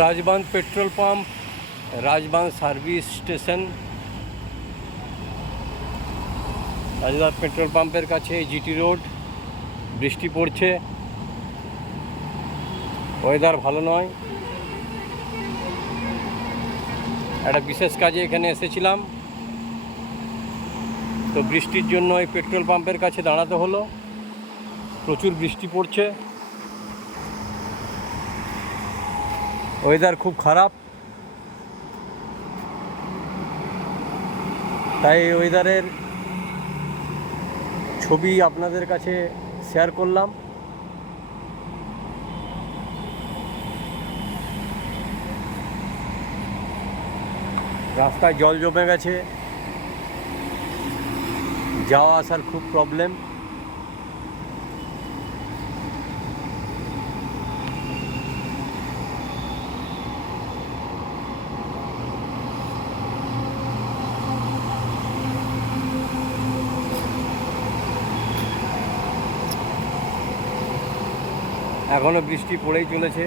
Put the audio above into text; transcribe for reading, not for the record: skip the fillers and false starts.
Rajbandh petrol pump, Rajbandh service station. Rajbandh petrol পাম্পের কাছে GT road. বৃষ্টি পড়ছে, ওয়েদার ভালো নয়। একটা বিশেষ কাজে এখানে এসেছিলাম, তো বৃষ্টির জন্য এই পেট্রোল পাম্পের কাছে দাঁড়াতে হলো। প্রচুর বৃষ্টি পড়ছে, ওয়েদার খুব খারাপ, তাই এই ওয়েদারের ছবি আপনাদের কাছে শেয়ার করলাম। রাস্তায় জল জমে গেছে, যাওয়া আসার খুব প্রবলেম। এখনও বৃষ্টি পড়েই চলেছে।